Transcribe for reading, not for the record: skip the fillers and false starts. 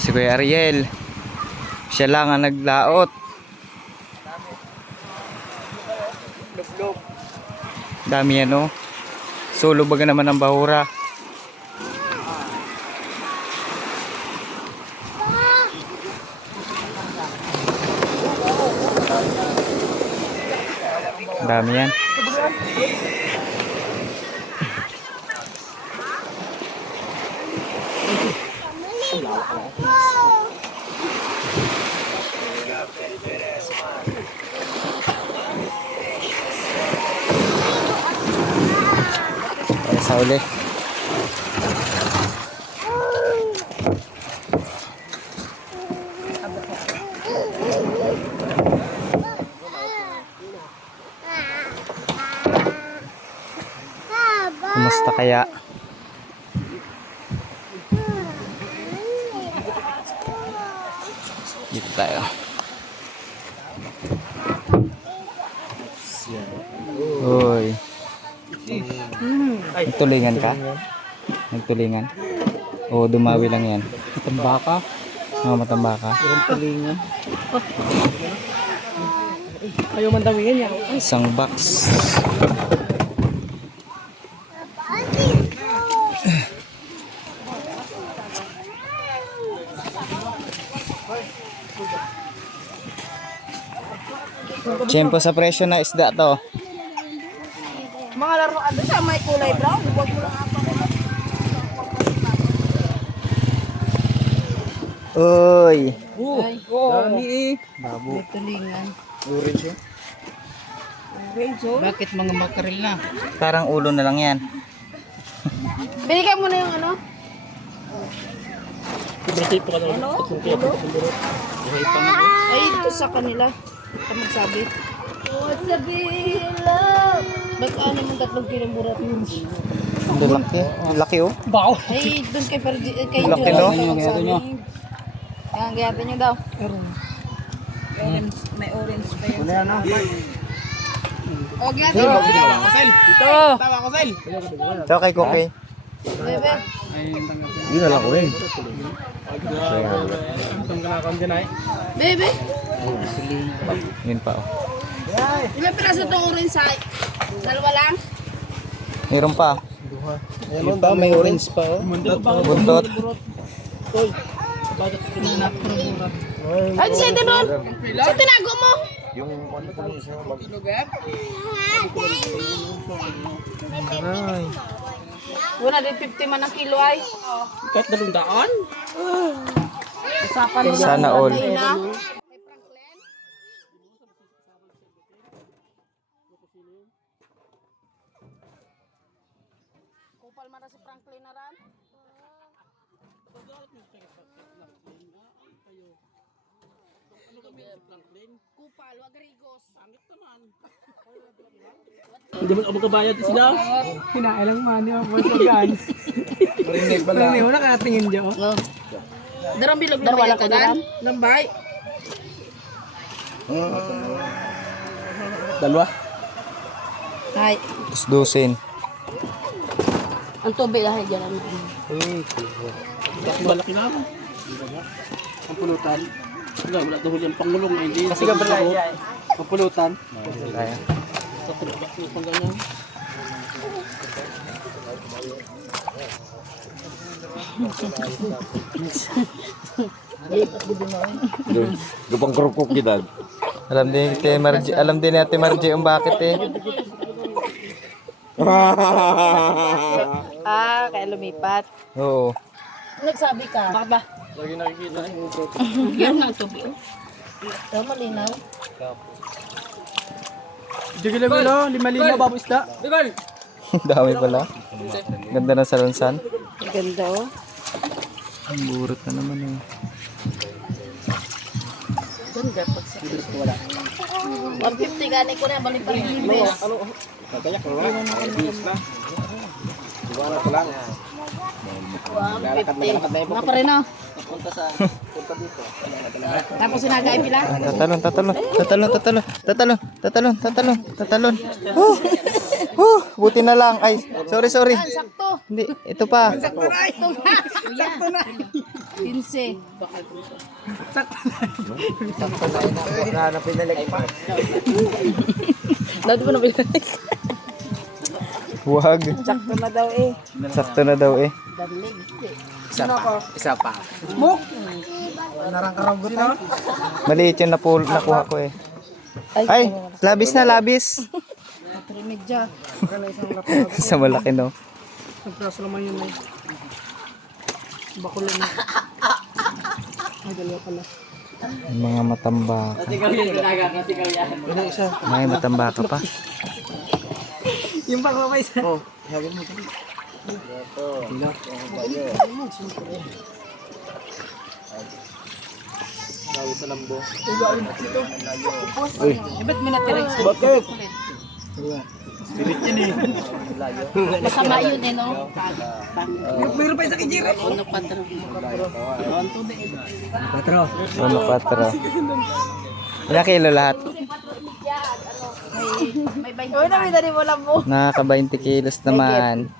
Si Kuya Ariel. Siya lang ang naglaot. Dami yan, oh. Solo baga naman ang bahura. Dami yan. Para sa uli. Kumusta kaya? Dito tayo. Uy. Nagtulingan ka? Nagtulingan? O dumawi lang yan? Matambaka? Oo, matambaka. Tulingan. Ayaw man dawin yan. Isang box. Tiyempo sa presyo na isda to. Mga laruan doon sa may kulay brown. Huwag mo lang apa ko. Uy. Dami eh. Babo. Tulingan. Orange yun. Orange oh. Bakit mga makaril na? Parang ulo na lang yan. Binigay mo na yung ano? Ano? Ulo? Ay, ito sa kanila. Ito magsabi. What's a bilang? Ba't ano mong 3 kilong burat yun? Ang laki. Ang laki, oh. Bao! Ay, doon kay Laki, no? Yan, gayatin nyo daw. Orange, may orange pa yun. O, gayatin nyo. Dito. Ito kay Cookie. Bebe. Hindi na lang ko eh. Bebe. Yun pa, oh. Ilang piraso itong orange sa... Dalawa lang? Meron pa. Yun pa, may orange pa, oh. Buntot. Ay, di siya doon. Sa tinago mo. Yung ano po niya siya mag... Aray. 150 man ang kilo ay. Kahit 200? Usapan mo Sana all. Kupal man si Franklin na ran. Kupal, wag rigos. Angit naman. Hindi mo magkabayad sila. Pinailang mani ako sa guys. Marinig pala. Hindi mo nakatingin dyan. Darang bilog na wala ka dan. Lambay. Dalawa. Hay. Tapos dusin. Ang tubig ay diyan. Malaki na ako. Ang pulutan. Wala dahil yung pangulong ay hindi. Kasi ka pala Ang pulutan. Kaya. Sa tulak yung pang ganyan. Gupang kerupuk kita. Alam din ni Ate Margie ang bakit eh. Ah, kaya lumipat. Oo. Nagsabi ka. Bakit ba? Lagi nakikita. Yan ang tubig. Ito malinaw. Digil mo 5,000 babu isda. Digil. Dami pala. Ganda ng salansan. Ganda oh. Ang burot na naman eh. Ganda pag sa wala. 150 gani ko na balik pa rin. Katanya keluar. Gimana pulang? 150. Nga pa rin oh. Tapos sinagay pila. Tatalon. Buti na lang. Ay, sorry. Sakto. Hindi, ito pa. 15. Dati mo na pinalik. Huwag. Sakto na daw eh. Sakto na daw eh. Isa pa. Maliit yung nakuha ko eh. Ay, labis na labis. Trimedya. Sa malaki no. Nagpraso naman yun eh. Bakulan na. Ay, dalawa pala. Yung mga matambaka. Ilang isa? May matambaka pa. Yung baka pa isa. Oh, sabi mo ito. Sabi sa lambo. Uy, Ba't may natirang sa Bakit? Masama yun eh, no? Mayroon pa isa kay Jiro. Ano pa ito? ano 4. Ilang kilo lahat? May 20. Uy, nami mo lang mo. Nakaka 20 kilos naman.